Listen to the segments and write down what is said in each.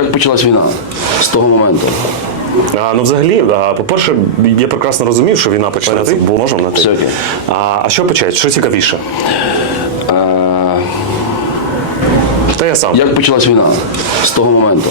Як почалась війна з того моменту? А, ну, взагалі, а, по-перше, я прекрасно розумів, що війна почнеться, бо можемо на ти. А, а що почать? Що цікавіше? А... Та я сам. як почалась війна з того моменту?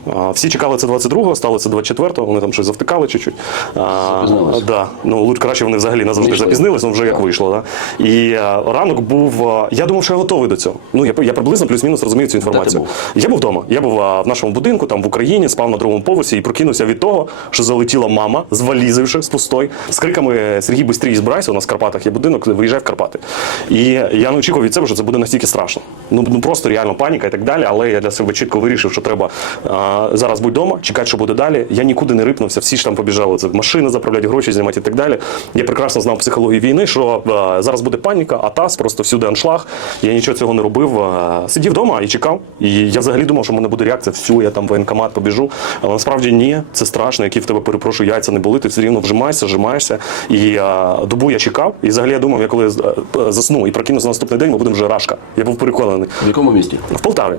Всі чекали це 22-го, стало це 24-го, вони там щось завтикали чуть-чуть. Да. Ну, лучше краще вони взагалі назавжди Вийшли. запізнились, ну вже як вийшло. Да? І ранок був. я думав, що я готовий до цього. Ну, я, я приблизно плюс-мінус розумів цю інформацію. був? Я був вдома. Я був в нашому будинку, там в Україні, спав на другому поверсі і прокинувся від того, що залетіла мама з валізою з пустой, з криками Сергій бистрій збирайся, у нас в Карпатах є будинок, виїжджай в Карпати. І я не очікував від себе, що це буде настільки страшно. Ну, ну просто реально паніка і так далі. Але я для себе чітко вирішив, що треба зараз будь вдома, чекати, що буде далі. Я нікуди не рипнувся, всі ж там побіжали це машини заправляти, гроші знімати і так далі. Я прекрасно знав психологію війни, що е, зараз буде паніка, атас, просто всюди аншлаг. Я нічого цього не робив. е, сидів вдома і чекав. І я взагалі думав, що в мене буде реакція, всю, я там в воєнкомат побіжу. Але насправді ні, це страшно, які в тебе перепрошую, яйця не були. Ти все рівно вжимаєшся, вжимаєшся. І е, добу я чекав. І взагалі я думав, я коли засну і прокинувся на наступний день, ми будемо вже рашка. Я був переконаний. В якому місті? В Полтаві.